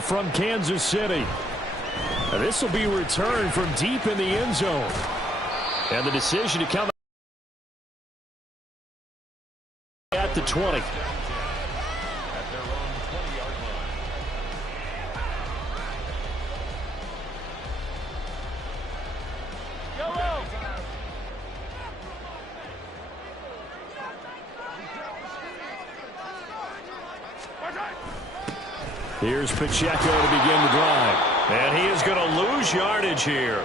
from Kansas City. This will be returned from deep in the end zone. And the decision to come at the 20. Here's Pacheco to begin the drive. And he is going to lose yardage here.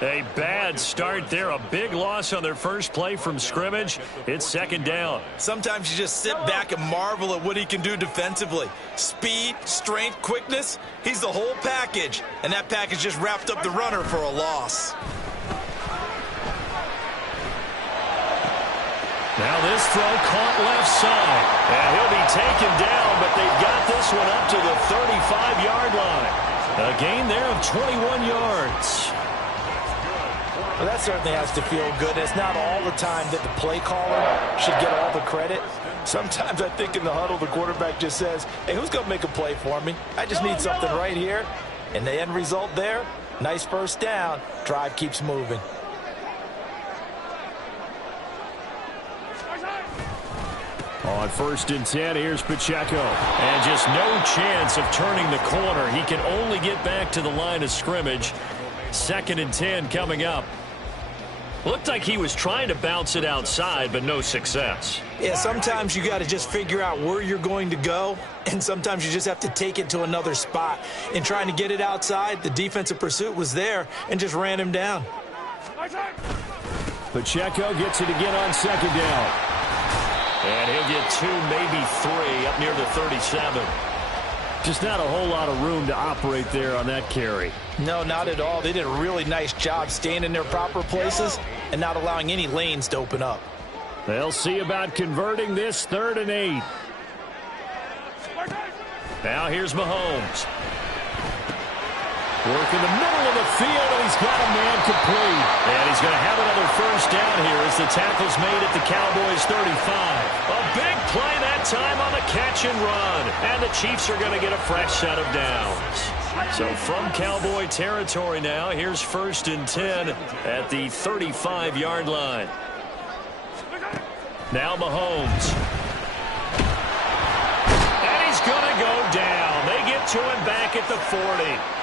A bad start there. A big loss on their first play from scrimmage. It's second down. Sometimes you just sit back and marvel at what he can do defensively. Speed, strength, quickness. He's the whole package. And that package just wrapped up the runner for a loss. Now this throw caught left side. And he'll be taken down, but they've got this one up to the 35-yard line. A gain there of 21 yards. Well, that certainly has to feel good. It's not all the time that the play caller should get all the credit. Sometimes I think in the huddle, the quarterback just says, hey, who's going to make a play for me? I just need something right here. And the end result there, nice first down. Drive keeps moving. On 1st and 10, here's Pacheco. And just no chance of turning the corner. He can only get back to the line of scrimmage. 2nd and 10 coming up. Looked like he was trying to bounce it outside, but no success. Yeah, sometimes you got to just figure out where you're going to go, and sometimes you just have to take it to another spot. In trying to get it outside, the defensive pursuit was there and just ran him down. Pacheco gets it again on 2nd down. And he'll get 2, maybe 3 up near the 37. Just not a whole lot of room to operate there on that carry. No, not at all. They did a really nice job staying in their proper places and not allowing any lanes to open up. They'll see about converting this 3rd and 8. Now here's Mahomes. Work in the middle of the field, and he's got a man complete. And he's going to have another first down here as the tackle's made at the Cowboys' 35. A big play that time on the catch and run. And the Chiefs are going to get a fresh set of downs. So from Cowboy territory now, here's 1st and 10 at the 35-yard line. Now Mahomes. And he's going to go down. They get to him back at the 40.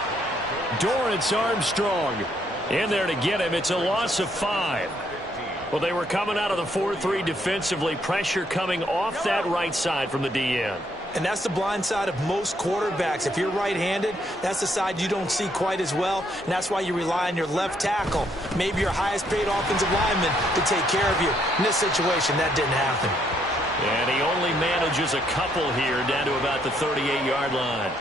Dorrance Armstrong in there to get him. It's a loss of 5. Well, they were coming out of the 4-3 defensively. Pressure coming off that right side from the DN. And that's the blind side of most quarterbacks. If you're right-handed, that's the side you don't see quite as well, and that's why you rely on your left tackle, maybe your highest-paid offensive lineman, to take care of you. In this situation, that didn't happen. And he only manages a couple here down to about the 38-yard line.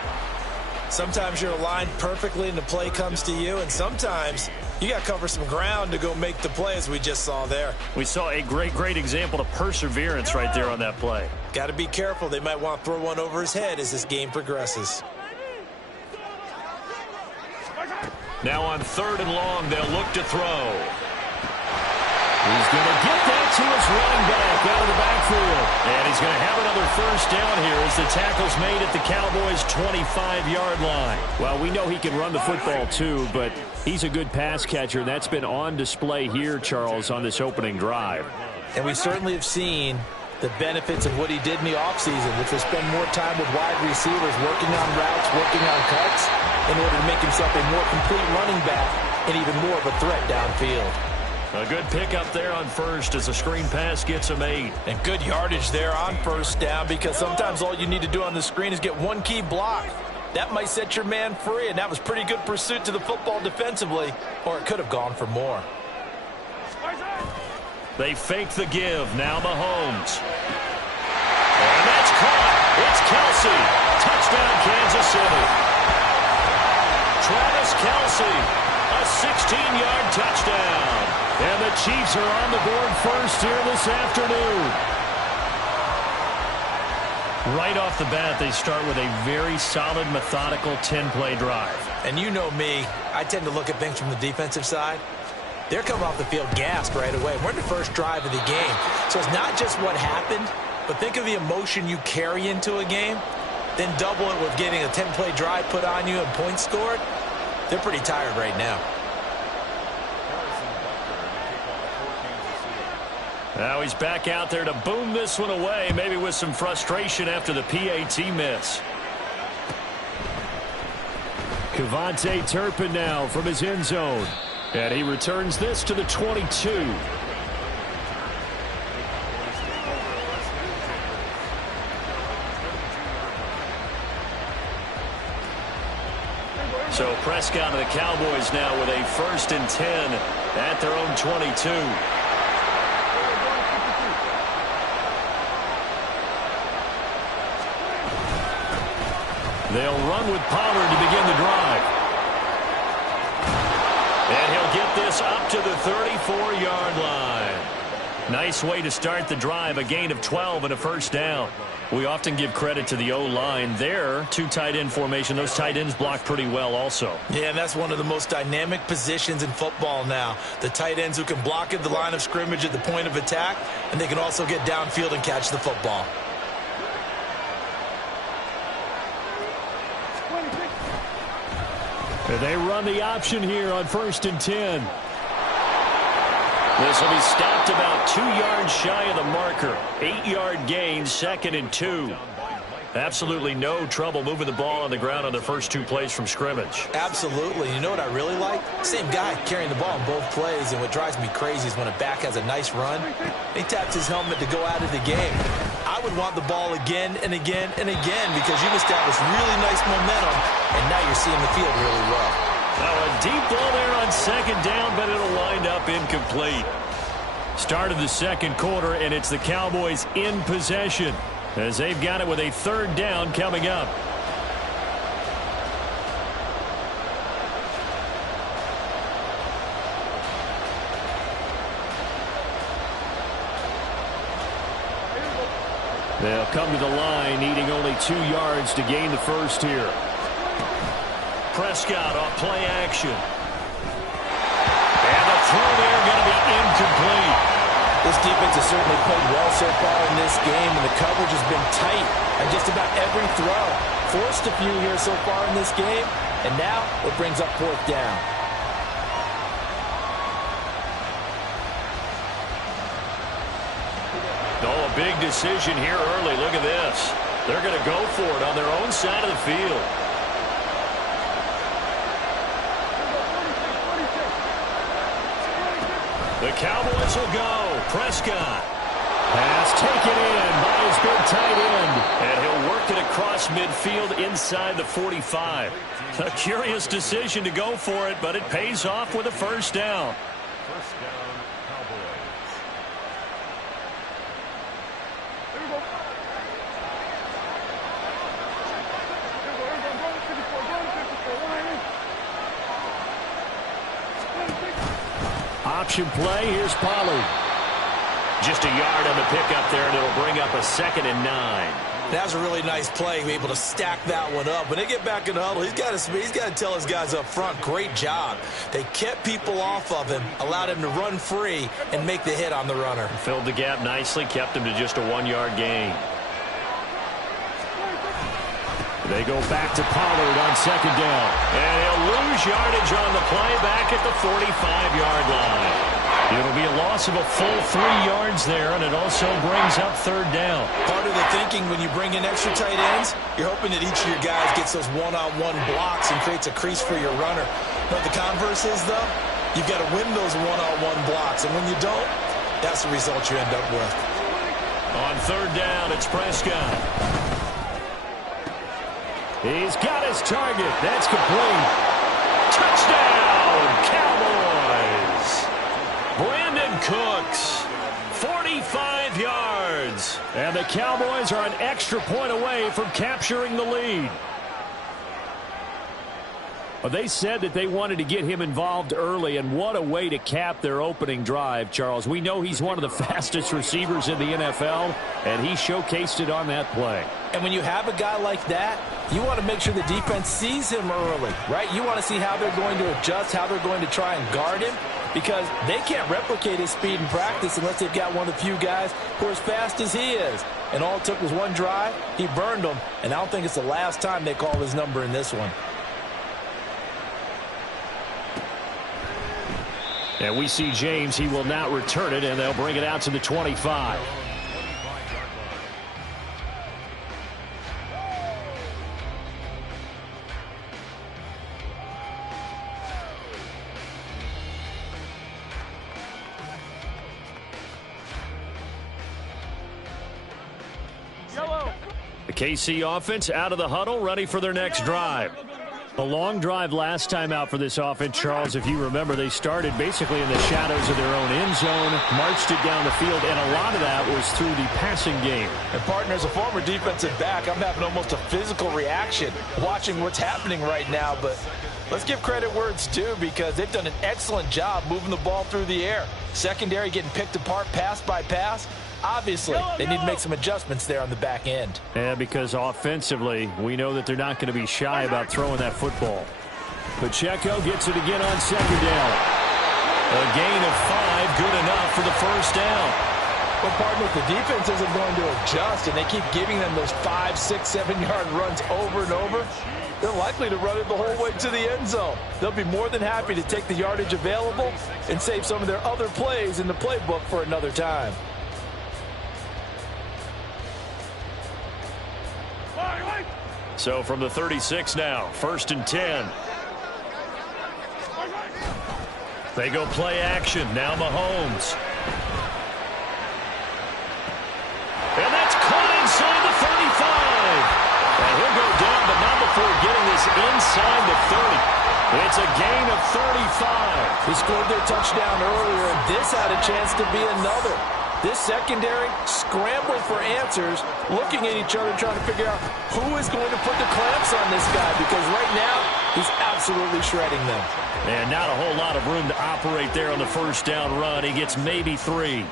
Sometimes you're aligned perfectly and the play comes to you, and sometimes you got to cover some ground to go make the play, as we just saw there. We saw a great example of perseverance right there on that play. Got to be careful. They might want to throw one over his head as this game progresses. Now on 3rd and long, they'll look to throw. He's going to get that to his running back out of the backfield. And he's going to have another first down here as the tackle's made at the Cowboys' 25-yard line. Well, we know he can run the football too, but he's a good pass catcher. That's been on display here, Charles, on this opening drive. And we certainly have seen the benefits of what he did in the offseason, which was spend more time with wide receivers, working on routes, working on cuts, in order to make himself a more complete running back and even more of a threat downfield. A good pickup there on 1st as the screen pass gets him 8. And good yardage there on 1st down, because sometimes all you need to do on the screen is get one key block. That might set your man free, and that was pretty good pursuit to the football defensively, or it could have gone for more. They fake the give. Now Mahomes. And that's caught. It's Kelsey. Touchdown, Kansas City. Travis Kelsey, a 16-yard touchdown. And the Chiefs are on the board first here this afternoon. Right off the bat, they start with a very solid, methodical 10-play drive. And you know me, I tend to look at things from the defensive side. They're coming off the field gassed right away. We're in the first drive of the game. So it's not just what happened, but think of the emotion you carry into a game. then double it with getting a 10-play drive put on you and points scored, they're pretty tired right now. Now he's back out there to boom this one away, maybe with some frustration after the PAT miss. Kevontae Turpin now from his end zone. And he returns this to the 22. So Prescott and the Cowboys now with a 1st and 10 at their own 22. They'll run with Pollard to begin the drive. And he'll get this up to the 34-yard line. Nice way to start the drive, a gain of 12 and a 1st down. We often give credit to the O-line there. 2 tight end formation. Those tight ends block pretty well also. Yeah, and that's one of the most dynamic positions in football now. The tight ends who can block at the line of scrimmage at the point of attack, and they can also get downfield and catch the football. And they run the option here on 1st and 10. This will be stopped about 2 yards shy of the marker. 8-yard gain, 2nd and 2. Absolutely no trouble moving the ball on the ground on their first 2 plays from scrimmage. Absolutely. You know what I really like? Same guy carrying the ball in both plays, and what drives me crazy is when a back has a nice run, he taps his helmet to go out of the game. I would want the ball again and again and again because you've established really nice momentum, and now you're seeing the field really well. Now a deep ball there on 2nd down, but it'll wind up incomplete. Start of the 2nd quarter, and it's the Cowboys in possession as they've got it with a 3rd down coming up. They'll come to the line, needing only 2 yards to gain the 1st here. Prescott off play action. And the throw there going to be incomplete. This defense has certainly played well so far in this game, and the coverage has been tight on just about every throw. Forced a few here so far in this game, and now it brings up 4th down. Oh, a big decision here early. Look at this. They're going to go for it on their own side of the field. The Cowboys will go. Prescott. Pass taken in by his big tight end. And he'll work it across midfield inside the 45. A curious decision to go for it, but it pays off with a 1st down. Option play. Here's Pollard. Just a yard on the pickup there, and it'll bring up a 2nd and 9. That's a really nice play, able to stack that one up. When they get back in the huddle, he's got to tell his guys up front, great job. They kept people off of him, allowed him to run free, and make the hit on the runner. Filled the gap nicely, kept him to just a 1-yard gain. They go back to Pollard on 2nd down. And he'll lose yardage on the play back at the 45-yard line. It'll be a loss of a full 3 yards there, and it also brings up 3rd down. Part of the thinking when you bring in extra tight ends, you're hoping that each of your guys gets those one-on-one blocks and creates a crease for your runner. But the converse is, though, you've got to win those one-on-one blocks, and when you don't, that's the result you end up with. On 3rd down, it's Prescott. He's got his target. That's complete. Touchdown, Cowboys. Brandon Cooks, 45 yards. And the Cowboys are an extra point away from capturing the lead. Well, they said that they wanted to get him involved early, and what a way to cap their opening drive, Charles. We know he's one of the fastest receivers in the NFL, and he showcased it on that play. And when you have a guy like that, you want to make sure the defense sees him early, right? You want to see how they're going to adjust, how they're going to try and guard him, because they can't replicate his speed in practice unless they've got one of the few guys who are as fast as he is. and all it took was one drive. He burned them, and I don't think it's the last time they call his number in this one. And we see James. He will not return it, and they'll bring it out to the 25. The KC offense out of the huddle, ready for their next drive. A long drive last time out for this offense, Charles. If you remember, they started basically in the shadows of their own end zone, marched it down the field, and a lot of that was through the passing game. And, partner, as a former defensive back, I'm having almost a physical reaction watching what's happening right now. But let's give credit where it's due, because they've done an excellent job moving the ball through the air. Secondary getting picked apart pass by pass. Obviously, they need to make some adjustments there on the back end. Yeah, because offensively, we know that they're not going to be shy about throwing that football. Pacheco gets it again on second down. A gain of 5, good enough for the first down. But, partner, if the defense isn't going to adjust and they keep giving them those 5, 6, 7-yard runs over and over, they're likely to run it the whole way to the end zone. They'll be more than happy to take the yardage available and save some of their other plays in the playbook for another time. So from the 36 now, 1st and 10. They go play action. Now Mahomes. And that's caught inside the 35. And he'll go down, but not before getting this inside the 30. It's a gain of 35. He scored their touchdown earlier, and this had a chance to be another. This secondary scrambling for answers, looking at each other, trying to figure out who is going to put the clamps on this guy, because right now he's absolutely shredding them. And not a whole lot of room to operate there on the first down run. He gets maybe 3.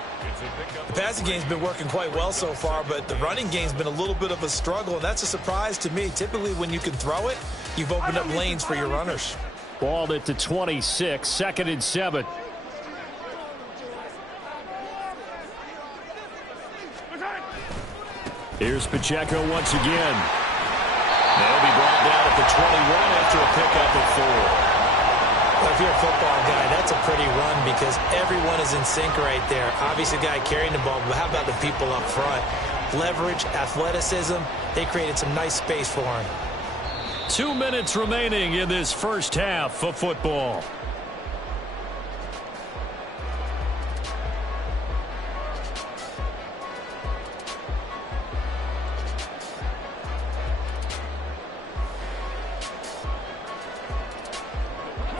The passing game's been working quite well so far, but the running game's been a little bit of a struggle, and that's a surprise to me. Typically, when you can throw it, you've opened up lanes for your runners. Ball at the 26, 2nd and 7. Here's Pacheco once again. They'll be brought down at the 21 after a pickup of 4. Well, if you're a football guy, that's a pretty run because everyone is in sync right there. Obviously, the guy carrying the ball, but how about the people up front? Leverage, athleticism, they created some nice space for him. 2 minutes remaining in this first half of football.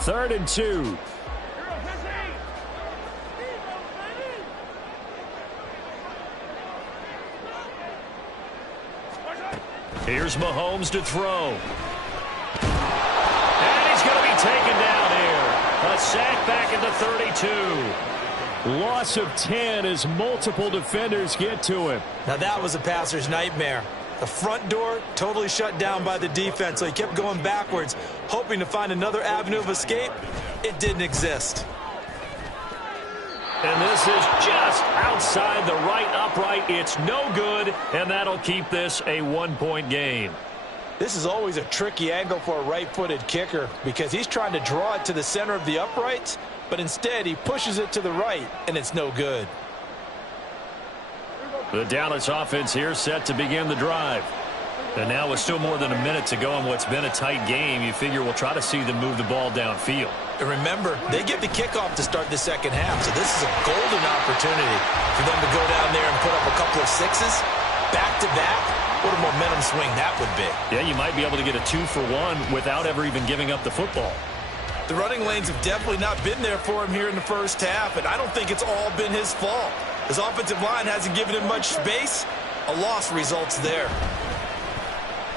Third and 2. Here's Mahomes to throw. And he's going to be taken down here. A sack back at the 32. Loss of 10 as multiple defenders get to him. Now that was a passer's nightmare. The front door totally shut down by the defense, so he kept going backwards, hoping to find another avenue of escape. It didn't exist. And this is just outside the right upright. It's no good, and that'll keep this a 1-point game. This is always a tricky angle for a right-footed kicker because he's trying to draw it to the center of the uprights, but instead he pushes it to the right, and it's no good. The Dallas offense here set to begin the drive. And now with still more than a minute to go in what's been a tight game, you figure we'll try to see them move the ball downfield. And remember, they get the kickoff to start the second half, so this is a golden opportunity for them to go down there and put up a couple of 6s back-to-back. What a momentum swing that would be. Yeah, you might be able to get a 2-for-1 without ever even giving up the football. The running lanes have definitely not been there for him here in the first half, and I don't think it's all been his fault. His offensive line hasn't given him much space. A loss results there.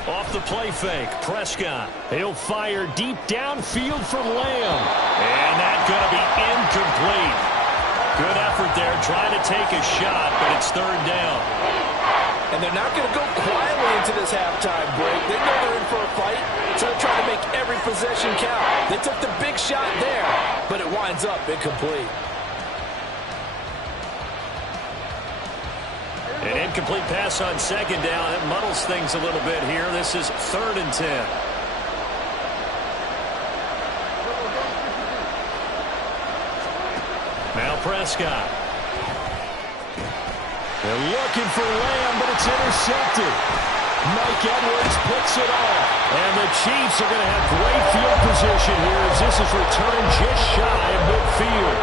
Off the play fake, Prescott. He'll fire deep downfield from Lamb. And that's going to be incomplete. Good effort there, trying to take a shot, but it's 3rd down. And they're not going to go quietly into this halftime break. They know they're in for a fight, so they're trying to make every possession count. They took the big shot there, but it winds up incomplete. An incomplete pass on second down. It muddles things a little bit here. This is 3rd and 10. Now Prescott. They're looking for Lamb, but it's intercepted. Mike Edwards picks it off. And the Chiefs are going to have great field position here as this is returned just shy of midfield.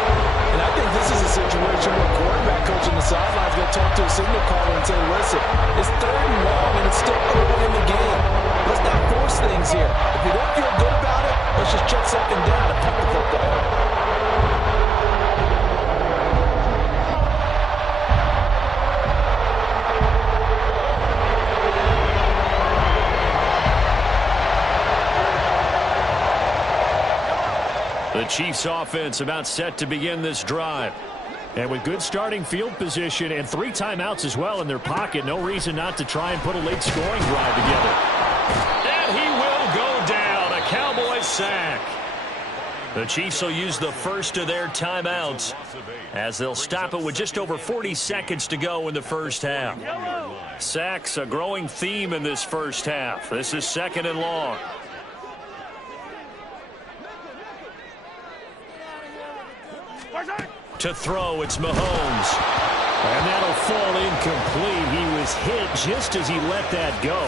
And I think this is a situation where quarterback coach on the sideline is going to talk to a signal caller and say, listen, it's 3rd and long and it's still early in the game. Let's not force things here. If you don't feel good about it, let's just check something down and punt the football. The Chiefs offense about set to begin this drive. And with good starting field position and 3 timeouts as well in their pocket, no reason not to try and put a late scoring drive together. And he will go down. A Cowboys sack. The Chiefs will use the first of their timeouts as they'll stop it with just over 40 seconds to go in the first half. Sacks, a growing theme in this first half. This is 2nd and long. To throw, it's Mahomes. And that'll fall incomplete. He was hit just as he let that go.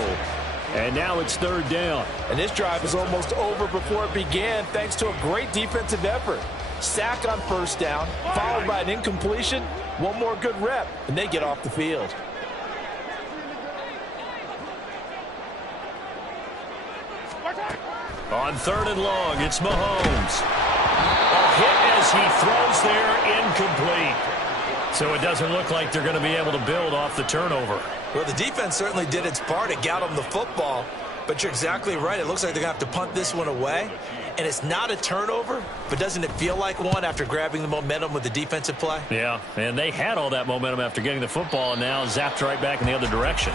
And now it's 3rd down. And this drive is almost over before it began thanks to a great defensive effort. Sack on 1st down, followed by an incompletion. One more good rep, and they get off the field. On 3rd and long, it's Mahomes. A hit as he throws there, incomplete. So it doesn't look like they're going to be able to build off the turnover. Well, the defense certainly did its part. It got them the football. But you're exactly right. It looks like they're going to have to punt this one away. And it's not a turnover, but doesn't it feel like one after grabbing the momentum with the defensive play? Yeah, and they had all that momentum after getting the football and now zapped right back in the other direction.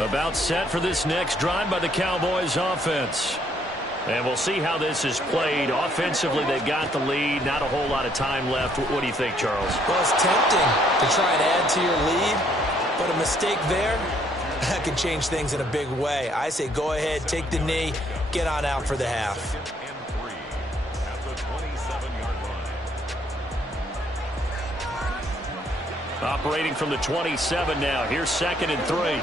About set for this next drive by the Cowboys offense. And we'll see how this is played. Offensively, they've got the lead. Not a whole lot of time left. What do you think, Charles? Well, it's tempting to try and add to your lead, but a mistake there, that can change things in a big way. I say go ahead, take the knee, get on out for the half. Operating from the 27 now. Here's 2nd and 3.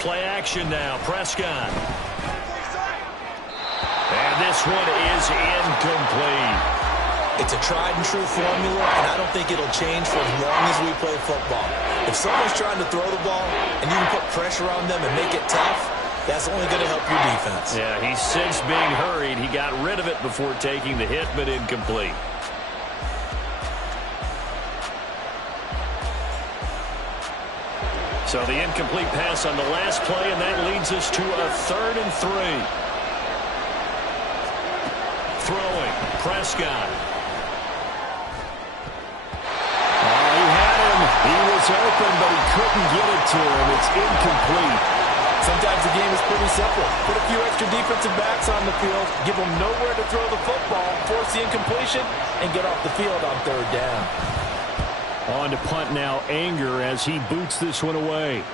Play action now. Prescott. And this one is incomplete. It's a tried and true formula, and I don't think it'll change for as long as we play football. If someone's trying to throw the ball and you can put pressure on them and make it tough, that's only going to help your defense. Yeah, he's since being hurried. He got rid of it before taking the hit, but incomplete. So the incomplete pass on the last play, and that leads us to a 3rd and 3. Throwing, Prescott. Oh, he had him. He was open, but he couldn't get it to him. It's incomplete. Sometimes the game is pretty simple. Put a few extra defensive backs on the field, give them nowhere to throw the football, force the incompletion, and get off the field on 3rd down. On to punt now, Anger, as he boots this one away.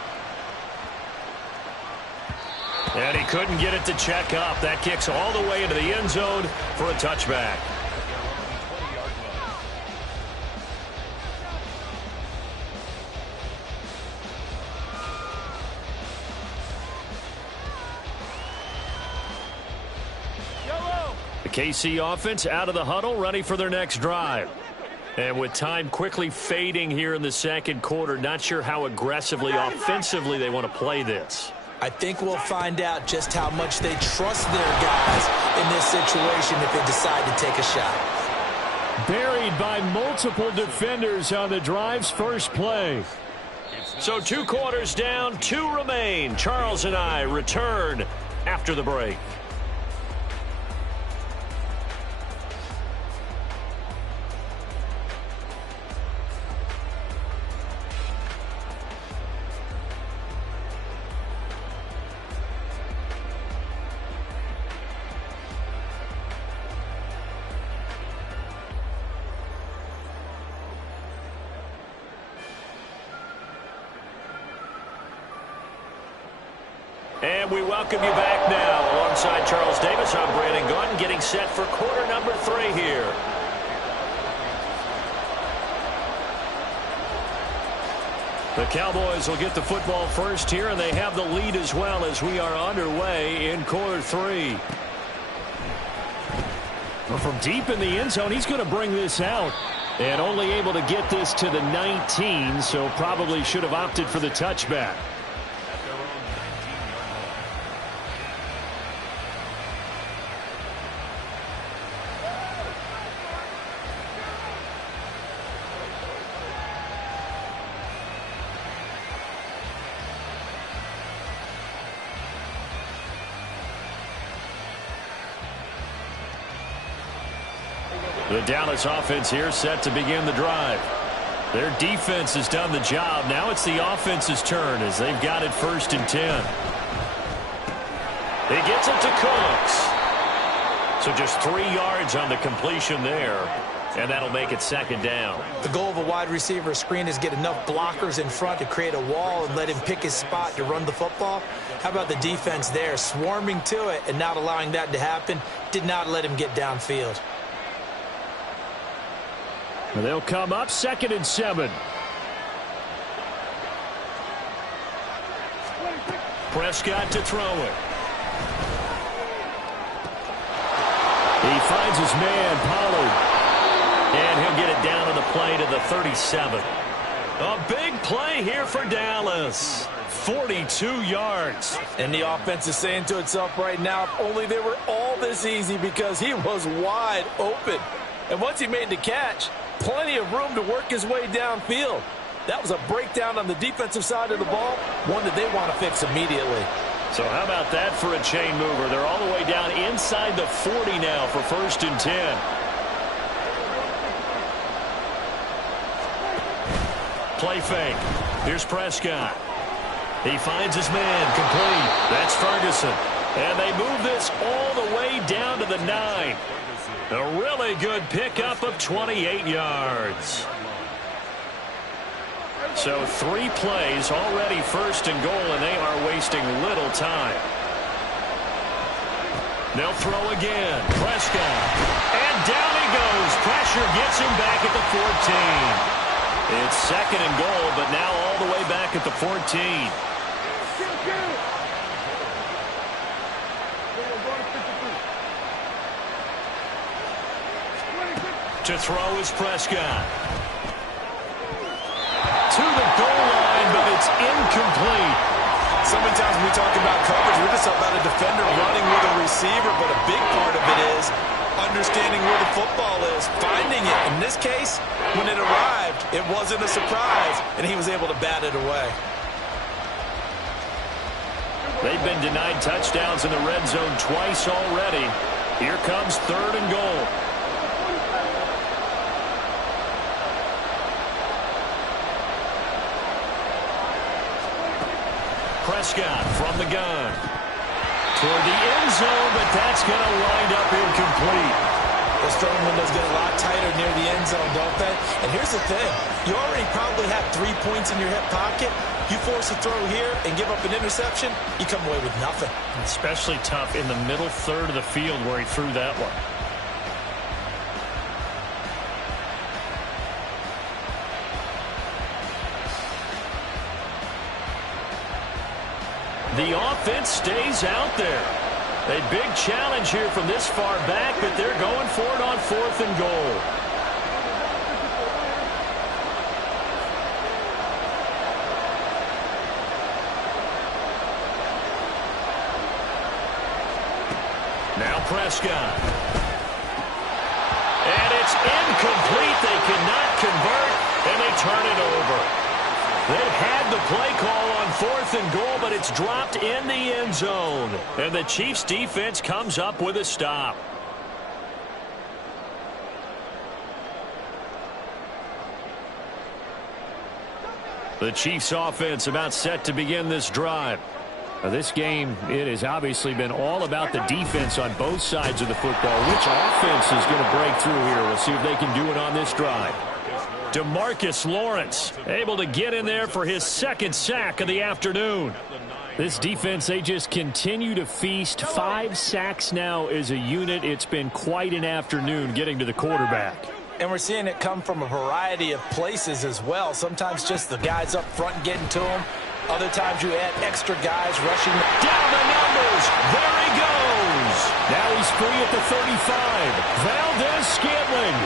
And he couldn't get it to check up. That kicks all the way into the end zone for a touchback. The KC offense out of the huddle, ready for their next drive. And with time quickly fading here in the 2nd quarter, not sure how aggressively, offensively they want to play this. I think we'll find out just how much they trust their guys in this situation if they decide to take a shot. Buried by multiple defenders on the drive's first play. So 2 quarters down, 2 remain. Charles and I return after the break. And we welcome you back now. Alongside Charles Davis, I'm Brandon Gunn, getting set for quarter number 3 here. The Cowboys will get the football first here, and they have the lead as well as we are underway in quarter 3. Well, from deep in the end zone, he's going to bring this out. And only able to get this to the 19, so probably should have opted for the touchback. The Dallas offense here set to begin the drive. Their defense has done the job. Now it's the offense's turn as they've got it 1st and 10. He gets it to Cooks. So just 3 yards on the completion there, and that'll make it 2nd down. The goal of a wide receiver screen is get enough blockers in front to create a wall and let him pick his spot to run the football. How about the defense there, swarming to it and not allowing that to happen? Did not let him get downfield. They'll come up 2nd and 7. Prescott to throw it. He finds his man, Pollard. And he'll get it down on the play to the 37. A big play here for Dallas. 42 yards. And the offense is saying to itself right now, if only they were all this easy, because he was wide open. And once he made the catch, plenty of room to work his way downfield. That was a breakdown on the defensive side of the ball, one that they want to fix immediately. So how about that for a chain mover? They're all the way down inside the 40 now for 1st and 10. Play fake. Here's Prescott. He finds his man, complete. That's Ferguson. And they move this all the way down to the 9. A really good pickup of 28 yards. So 3 plays already 1st and goal, and they are wasting little time. They'll throw again. Prescott. And down he goes. Pressure gets him back at the 14. It's 2nd and goal, but now all the way back at the 14. To throw is Prescott. To the goal line, but it's incomplete. So many times when we talk about coverage, we're just about a defender running with a receiver, but a big part of it is understanding where the football is, finding it. In this case, when it arrived, it wasn't a surprise, and he was able to bat it away. They've been denied touchdowns in the red zone twice already. Here comes 3rd and goal. Prescott from the gun. Toward the end zone, but that's going to wind up incomplete. Those throwing windows get a lot tighter near the end zone, don't they? And here's the thing. You already probably have 3 points in your hip pocket. You force a throw here and give up an interception, you come away with nothing. Especially tough in the middle 3rd of the field where he threw that one. The offense stays out there. A big challenge here from this far back, but they're going for it on 4th and goal. Now Prescott. And it's incomplete. They cannot convert, and they turn it over. They had the play call on 4th and goal, but it's dropped in the end zone. And the Chiefs' defense comes up with a stop. The Chiefs' offense about set to begin this drive. Now, this game, it has obviously been all about the defense on both sides of the football. Which offense is going to break through here? We'll see if they can do it on this drive. DeMarcus Lawrence able to get in there for his second sack of the afternoon. This defense, they just continue to feast. 5 sacks now as a unit. It's been quite an afternoon getting to the quarterback. And we're seeing it come from a variety of places as well. Sometimes just the guys up front getting to him. Other times you add extra guys rushing. Down the numbers. There he goes. Now he's free at the 35. Valdez-Scantling.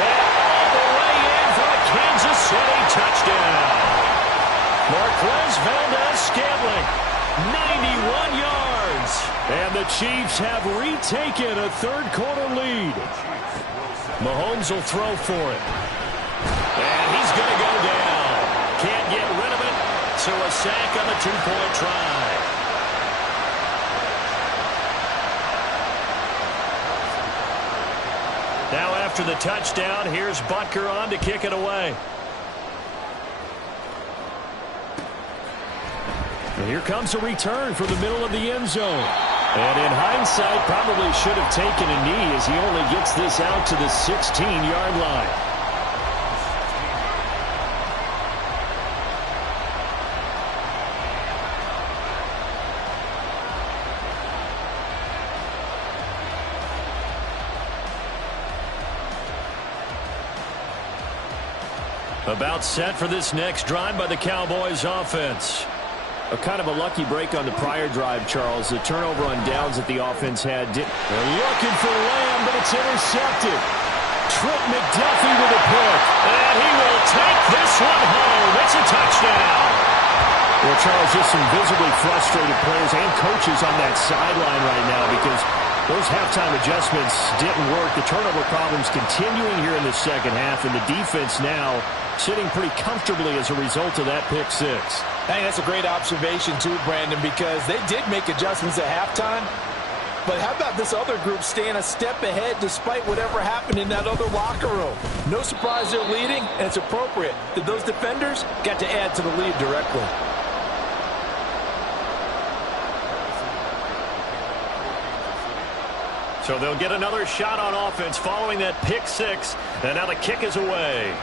And all the way in for a Kansas City touchdown. Marquez Valdez-Scantling, 91 yards. And the Chiefs have retaken a third-quarter lead. Mahomes will throw for it. And he's going to go down. Can't get rid of it. So a sack on the 2-point try. Now after the touchdown, here's Butker on to kick it away. And here comes a return for the middle of the end zone. And in hindsight, probably should have taken a knee as he only gets this out to the 16-yard line. About set for this next drive by the Cowboys offense. A kind of a lucky break on the prior drive, Charles. The turnover on downs that the offense had. They're looking for Lamb, but it's intercepted. Trent McDuffie with a pick. And he will take this one home. It's a touchdown. Well, Charles, just some visibly frustrated players and coaches on that sideline right now because those halftime adjustments didn't work. The turnover problems continuing here in the second half, and the defense now sitting pretty comfortably as a result of that pick six. I think that's a great observation too, Brandon, because they did make adjustments at halftime. But how about this other group staying a step ahead despite whatever happened in that other locker room? No surprise they're leading, and it's appropriate that those defenders got to add to the lead directly. So they'll get another shot on offense following that pick six, and now the kick is away.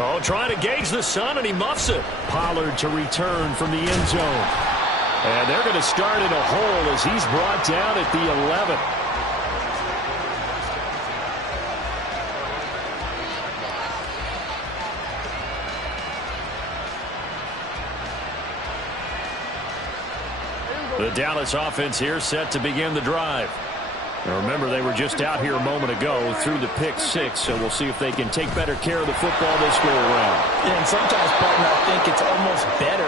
Oh, trying to gauge the sun, and he muffs it. Pollard to return from the end zone. And they're going to start in a hole as he's brought down at the 11. The Dallas offense here set to begin the drive. Now remember, they were just out here a moment ago through the pick six, so we'll see if they can take better care of the football this go around. Yeah, and sometimes, partner, I think it's almost better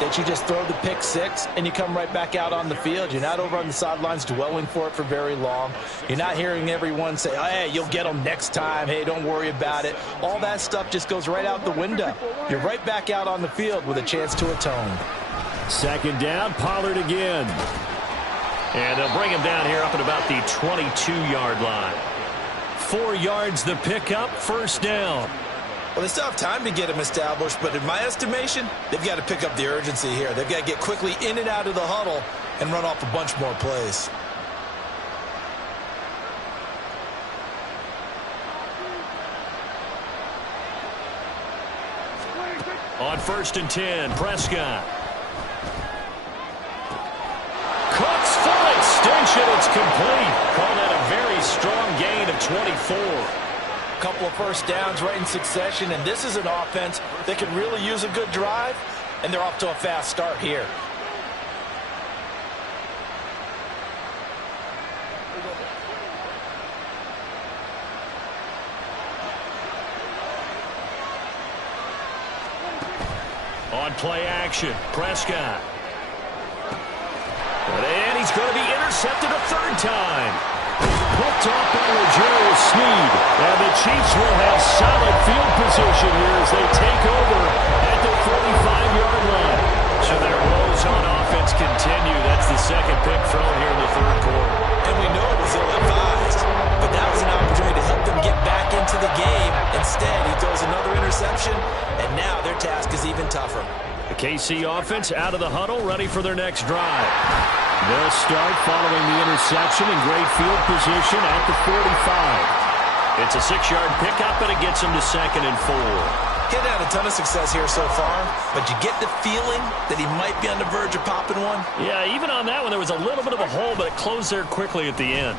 that you just throw the pick six and you come right back out on the field. You're not over on the sidelines dwelling for it for very long. You're not hearing everyone say, hey, you'll get them next time. Hey, don't worry about it. All that stuff just goes right out the window. You're right back out on the field with a chance to atone. Second down, Pollard again. And they'll bring him down here up at about the 22-yard line. 4 yards the pickup, first down. Well, they still have time to get him established, but in my estimation, they've got to pick up the urgency here. They've got to get quickly in and out of the huddle and run off a bunch more plays. On 1st and 10, Prescott. Cooks full extension. It's complete. Call that a very strong gain of 24. Couple of first downs right in succession, and this is an offense that can really use a good drive, and they're off to a fast start here. On play action, Prescott. And he's going to be intercepted a third time. Picked off by L'Jarius Sneed. And the Chiefs will have solid field position here as they take over at the 45-yard line. So their woes on offense continue. That's the second pick thrown here in the third quarter. And we know it was ill-advised, but that was an opportunity to help them get back into the game. Instead, he throws another interception, and now their task is even tougher. The KC offense out of the huddle, ready for their next drive. They'll start following the interception in great field position at the 45. It's a 6-yard pickup, and it gets him to 2nd and 4. He's had a ton of success here so far, but you get the feeling that he might be on the verge of popping one. Yeah, even on that one, there was a little bit of a hole, but it closed there quickly at the end.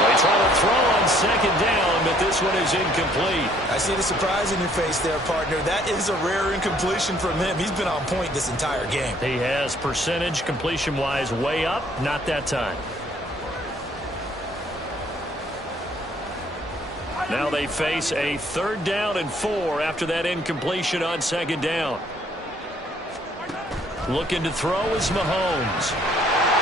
They try to throw on 2nd down, but this one is incomplete. I see the surprise in your face there, partner. That is a rare incompletion from him. He's been on point this entire game. He has percentage completion-wise way up, not that time. Now they face a 3rd down and 4 after that incompletion on 2nd down. Looking to throw is Mahomes.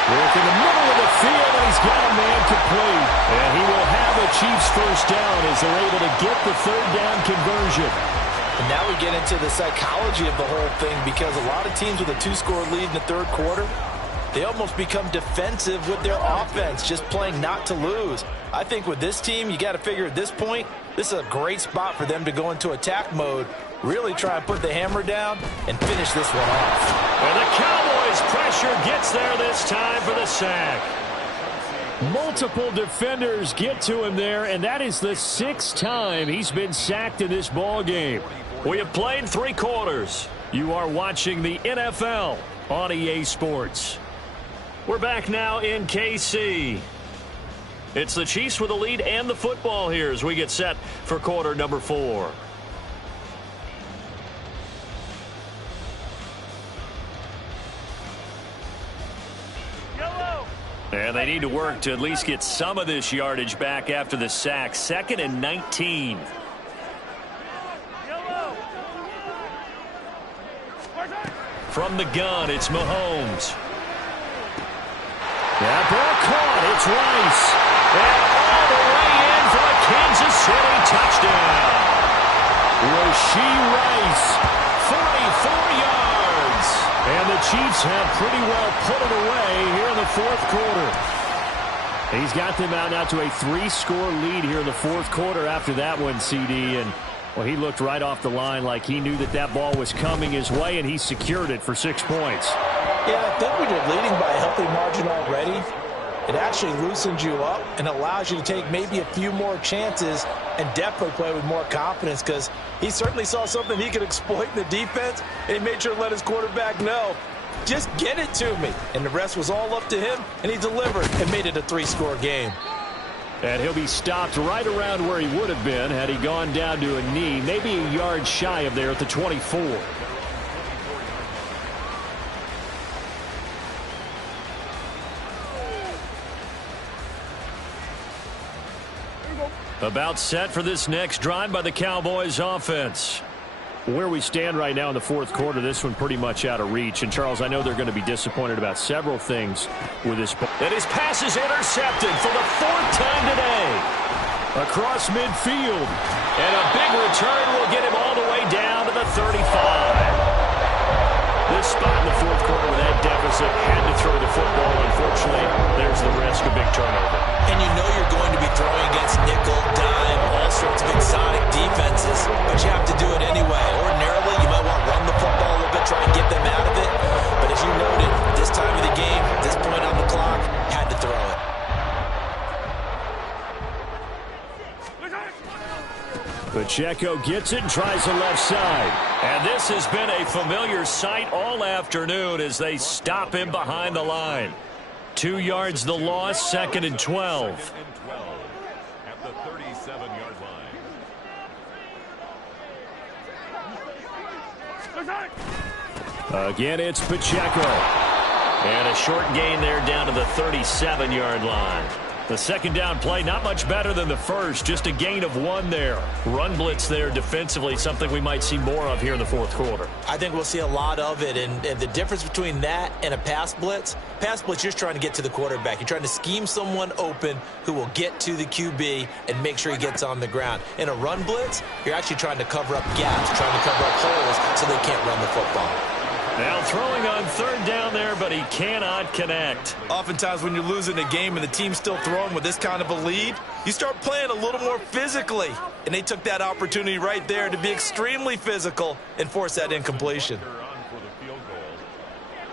Work in the middle of the field, and he's got a man complete. And he will have a Chiefs first down as they're able to get the 3rd down conversion. And now we get into the psychology of the whole thing, because a lot of teams with a 2-score lead in the 3rd quarter, they almost become defensive with their offense, just playing not to lose. I think with this team, you got to figure at this point, this is a great spot for them to go into attack mode, really try and put the hammer down and finish this one off. And the Cowboys' pressure gets there this time for the sack. Multiple defenders get to him there, and that is the 6th time he's been sacked in this ball game. We have played 3 quarters. You are watching the NFL on EA Sports. We're back now in KC. It's the Chiefs with the lead and the football here as we get set for quarter number 4. And they need to work to at least get some of this yardage back after the sack. 2nd and 19. From the gun, it's Mahomes. That ball caught. It's Rice. And all the way in for a Kansas City touchdown. Rashee Rice, 44 yards. And the Chiefs have pretty well put it away here in the 4th quarter. He's got them out now to a 3-score lead here in the 4th quarter after that one, CD. And, well, he looked right off the line like he knew that that ball was coming his way, and he secured it for 6 points. Yeah, I think when you're leading by a healthy margin already, it actually loosens you up and allows you to take maybe a few more chances and definitely play with more confidence, because he certainly saw something he could exploit in the defense, and he made sure to let his quarterback know, just get it to me. And the rest was all up to him, and he delivered and made it a 3-score game. And he'll be stopped right around where he would have been had he gone down to a knee, maybe a yard shy of there at the 24. About set for this next drive by the Cowboys offense. Where we stand right now in the 4th quarter, this one pretty much out of reach. And, Charles, I know they're going to be disappointed about several things with this. And his pass is intercepted for the 4th time today. Across midfield. And a big return will get him all the way down to the 35. This spot in the 4th quarter with that deficit had to throw the football. Unfortunately, there's the risk of big turnover. And you know you're going to be throwing against nickel, dime, all sorts of exotic defenses, but you have to do it anyway. Ordinarily, you might want to run the football a little bit, try and get them out of it. But as you noted, this time of the game, this point on the clock, had to throw it. Pacheco gets it and tries the left side. And this has been a familiar sight all afternoon as they stop him behind the line. 2 yards the loss, 2nd and 12. At the 37-yard line. Again, it's Pacheco. And a short gain there down to the 37-yard line. The 2nd down play, not much better than the first, just a gain of 1 there. Run blitz there defensively, something we might see more of here in the 4th quarter. I think we'll see a lot of it, and the difference between that and a pass blitz, you're just trying to get to the quarterback. You're trying to scheme someone open who will get to the QB and make sure he gets on the ground. In a run blitz, you're actually trying to cover up gaps, trying to cover up holes so they can't run the football. Now throwing on 3rd down there, but he cannot connect. Oftentimes when you're losing a game and the team's still throwing with this kind of a lead, you start playing a little more physically. And they took that opportunity right there to be extremely physical and force that incompletion. On for the field goal.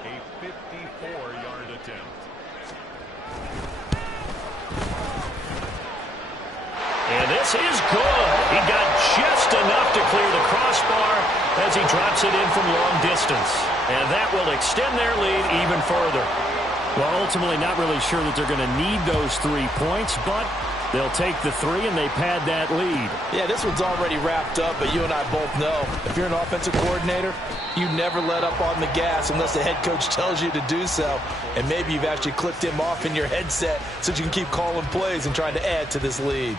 A 54-yard attempt. pass is good. He got just enough to clear the crossbar as he drops it in from long distance. And that will extend their lead even further. Well, ultimately not really sure that they're going to need those 3 points, but they'll take the 3 and they pad that lead. Yeah, this one's already wrapped up, but you and I both know if you're an offensive coordinator, you never let up on the gas unless the head coach tells you to do so. And maybe you've actually clicked him off in your headset so you can keep calling plays and trying to add to this lead.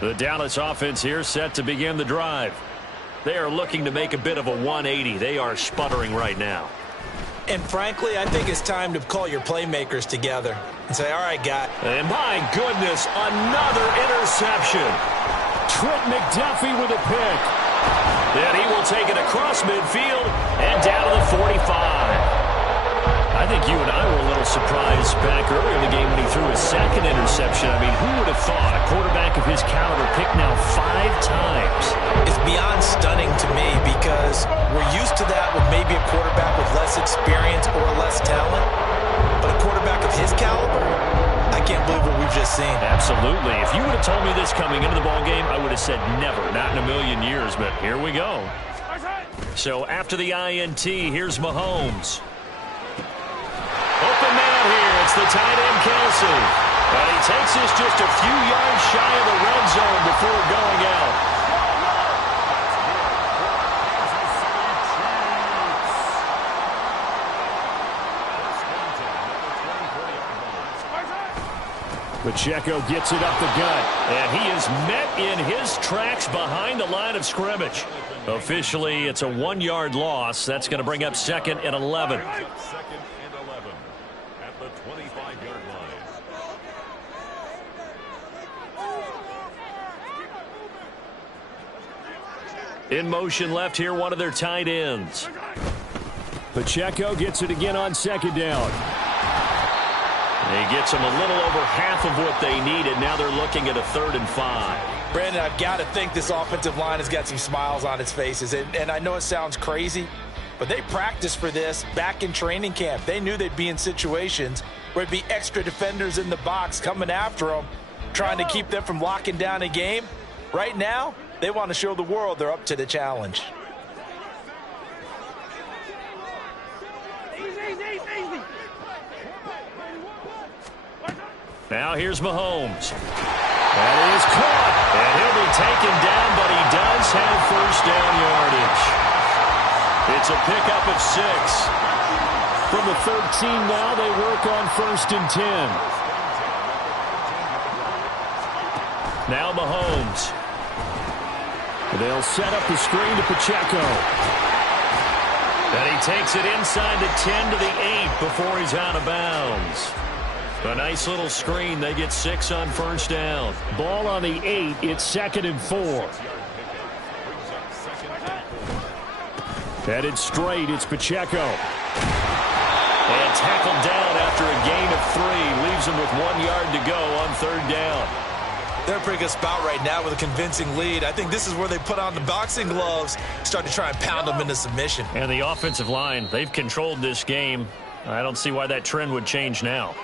The Dallas offense here set to begin the drive. They are looking to make a bit of a 180. They are sputtering right now. And frankly, I think it's time to call your playmakers together and say, all right, guy. And my goodness, another interception. Trent McDuffie with a pick. Then he will take it across midfield and down to the 45. I think you and I were a little surprised back earlier in the game when he threw his second interception. I mean, who would have thought a quarterback of his caliber picked now 5 times? It's beyond stunning to me because we're used to that with maybe a quarterback with less experience or less talent. But a quarterback of his caliber, I can't believe what we've just seen. Absolutely. If you would have told me this coming into the ballgame, I would have said never, not in a million years. But here we go. So after the INT, here's Mahomes. Open man here. It's the tight end, Kelsey. And he takes this just a few yards shy of the red zone before going out. Pacheco gets it up the gut. And he is met in his tracks behind the line of scrimmage. Officially, it's a 1-yard loss. That's going to bring up 2nd and 11. 2nd and 11 at the 25-yard line. In motion left here, one of their tight ends. Pacheco gets it again on 2nd down. He gets them a little over half of what they needed. Now they're looking at a 3rd and 5. Brandon, I've got to think this offensive line has got some smiles on its faces. And I know it sounds crazy, but they practiced for this back in training camp. They knew they'd be in situations where it'd be extra defenders in the box coming after them, trying to keep them from locking down a game. Right now, they want to show the world they're up to the challenge. Now here's Mahomes. That is caught. And he'll be taken down, but he does have 1st down yardage. It's a pickup of 6. From the 13 now, they work on 1st and 10. Now Mahomes. They'll set up the screen to Pacheco. And he takes it inside the 10 to the 8 before he's out of bounds. A nice little screen. They get 6 on 1st down. Ball on the 8. It's 2nd and 4. Headed straight. It's Pacheco. And tackled down after a gain of 3. Leaves him with 1 yard to go on 3rd down. They're a pretty good spot right now with a convincing lead. I think this is where they put on the boxing gloves, start to try and pound them into submission. And the offensive line, they've controlled this game. I don't see why that trend would change now.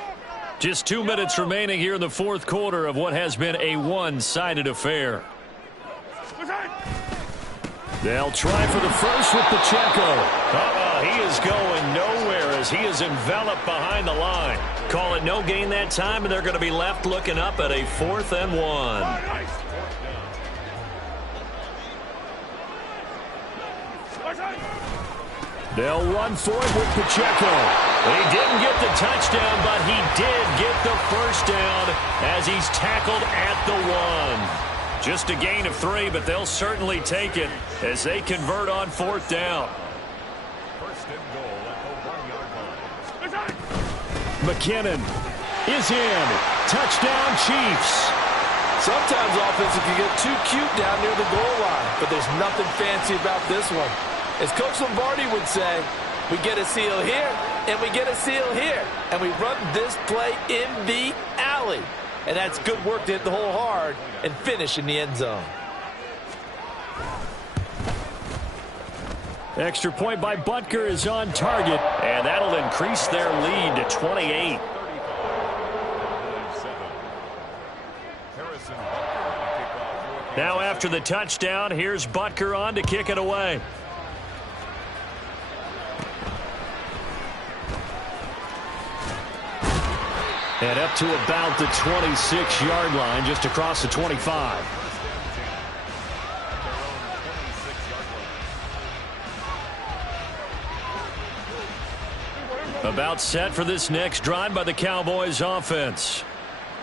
Just 2 minutes remaining here in the 4th quarter of what has been a one-sided affair. They'll try for the first with Pacheco. He is going nowhere as he is enveloped behind the line. Call it no gain that time, and they're going to be left looking up at a 4th and 1. They'll run for it with Pacheco. He didn't get the touchdown, but he did get the 1st down as he's tackled at the 1. Just a gain of 3, but they'll certainly take it as they convert on 4th down. 1st and goal at the 1-yard line. McKinnon is in. Touchdown, Chiefs. Sometimes offense can get too cute down near the goal line, but there's nothing fancy about this one. As Coach Lombardi would say, we get a seal here, and we get a seal here, and we run this play in the alley. And that's good work to hit the hole hard and finish in the end zone. Extra point by Butker is on target. And that'll increase their lead to 28. Now after the touchdown, here's Butker on to kick it away. And up to about the 26-yard line, just across the 25. About set for this next drive by the Cowboys offense.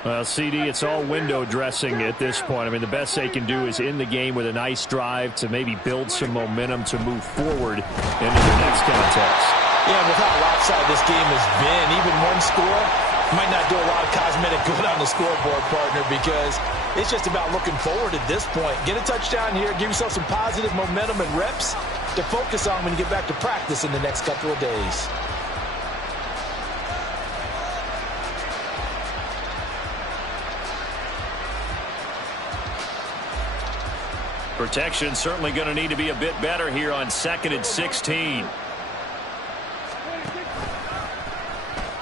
Well, CD, it's all window dressing at this point. I mean, the best they can do is in the game with a nice drive to maybe build some momentum to move forward into the next contest. Yeah, with how lopsided this game has been, even one score might not do a lot of cosmetic good on the scoreboard, partner, because it's just about looking forward at this point. Get a touchdown here, give yourself some positive momentum and reps to focus on when you get back to practice in the next couple of days. Protection certainly going to need to be a bit better here on 2nd and 16.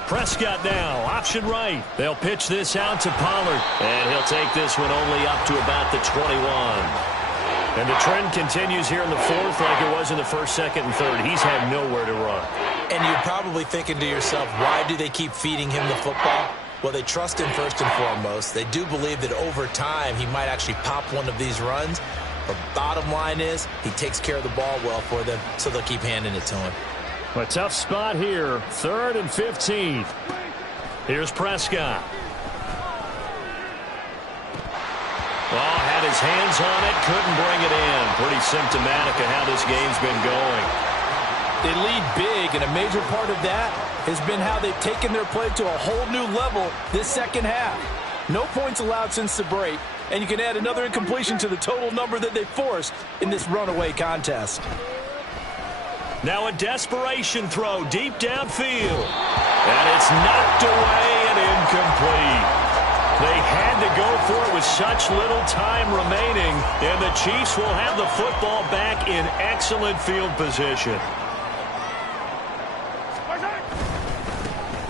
Prescott now, option right. They'll pitch this out to Pollard. And he'll take this one only up to about the 21. And the trend continues here in the 4th like it was in the 1st, 2nd, and 3rd. He's had nowhere to run. And you're probably thinking to yourself, why do they keep feeding him the football? Well, they trust him first and foremost. They do believe that over time he might actually pop one of these runs. The bottom line is he takes care of the ball well for them, so they'll keep handing it to him. A tough spot here, 3rd and 15. Here's Prescott. Oh, had his hands on it, couldn't bring it in. Pretty symptomatic of how this game's been going. They lead big, and a major part of that has been how they've taken their play to a whole new level this second half. No points allowed since the break, and you can add another incompletion to the total number that they forced in this runaway contest. Now a desperation throw deep downfield. And it's knocked away and incomplete. They had to go for it with such little time remaining, and the Chiefs will have the football back in excellent field position.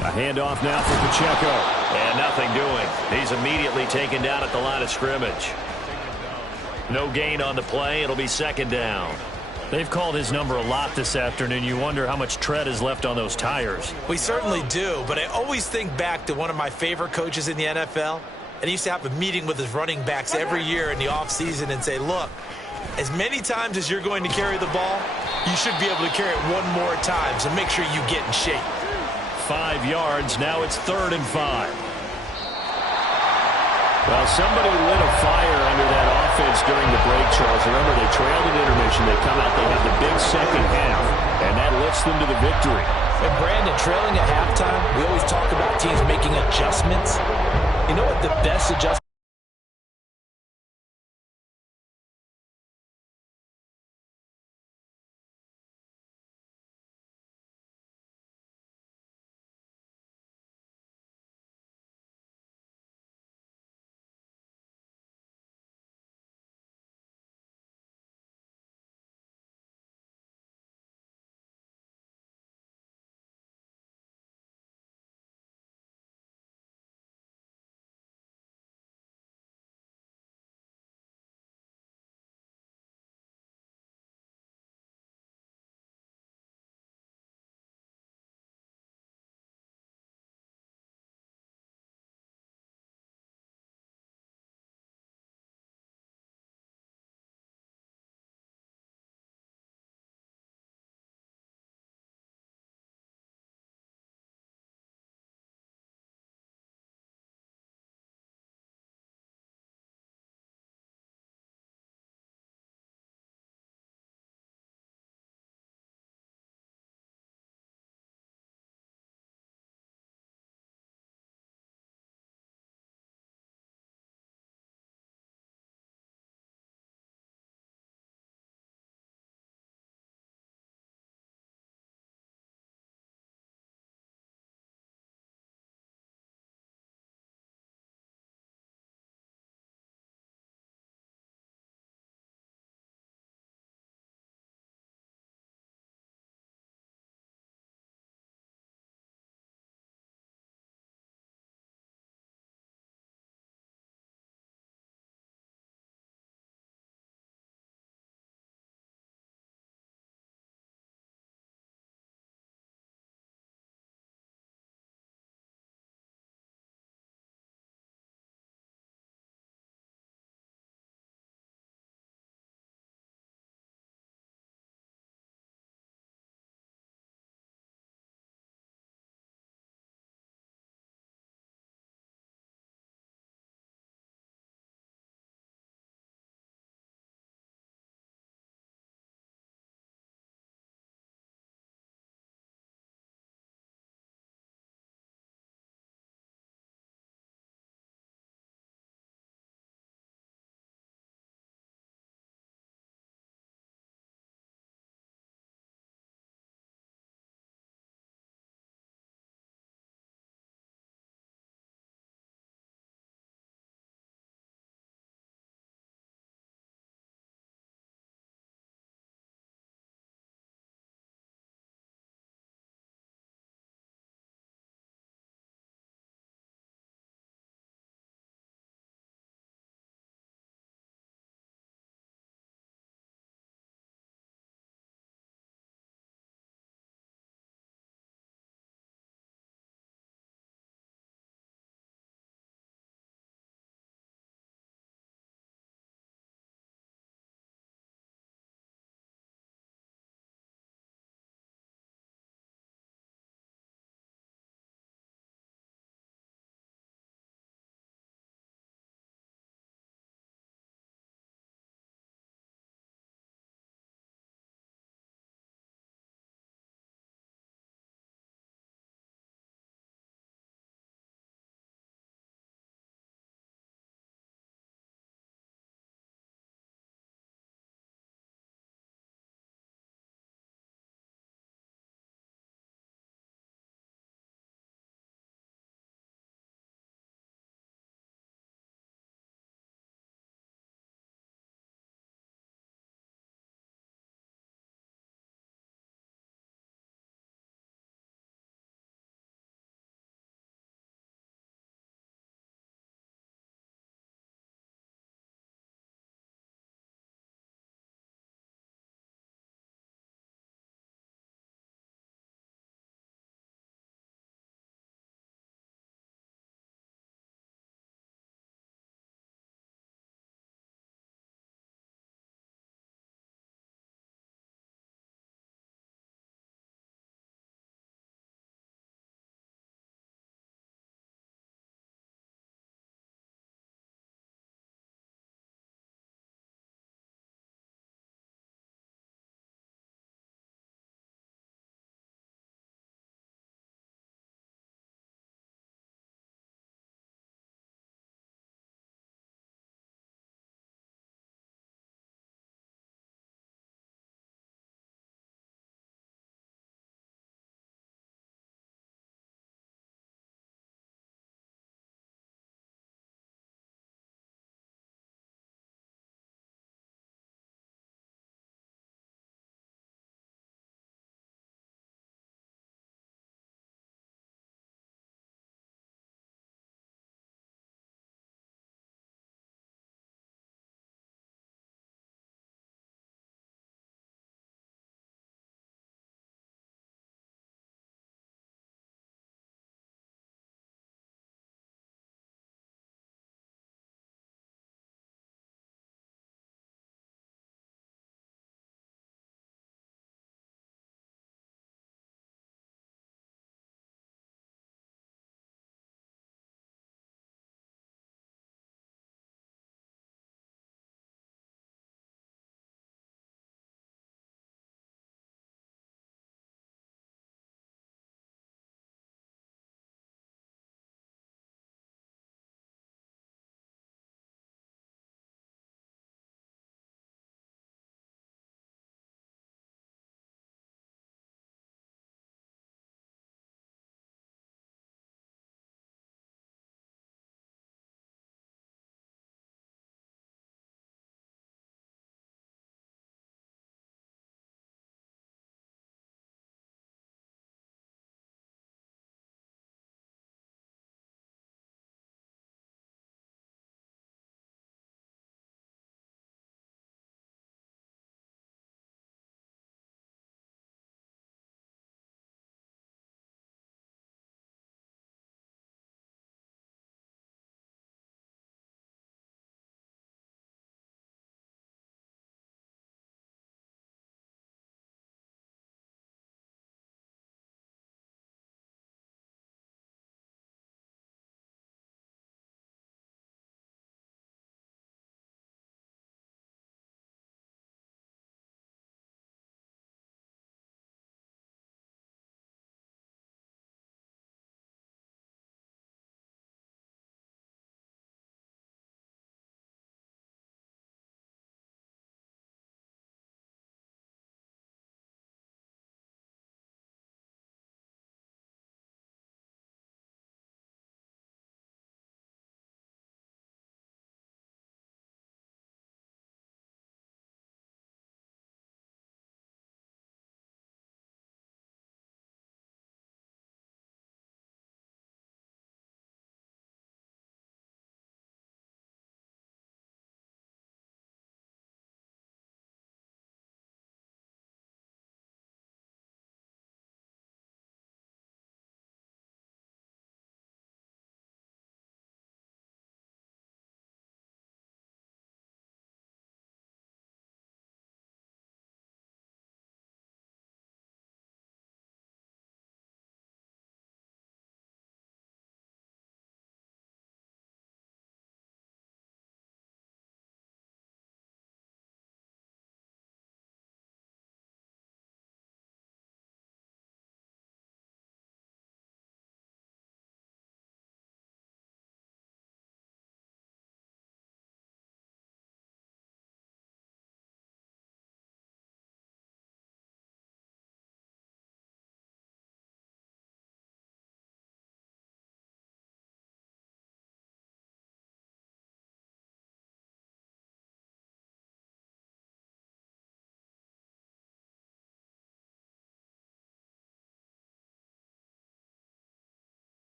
A handoff now for Pacheco. And nothing doing. He's immediately taken down at the line of scrimmage. No gain on the play. It'll be 2nd down. They've called his number a lot this afternoon. You wonder how much tread is left on those tires. We certainly do, but I always think back to one of my favorite coaches in the NFL, and he used to have a meeting with his running backs every year in the offseason and say, look, as many times as you're going to carry the ball, you should be able to carry it one more time, so make sure you get in shape. 5 yards. Now it's 3rd and 5. Well, somebody lit a fire under that offense during the break, Charles. Remember, they trailed at intermission. They come out, they have the big second half, and that lifts them to the victory. And Brandon, trailing at halftime, we always talk about teams making adjustments. You know what the best adjustment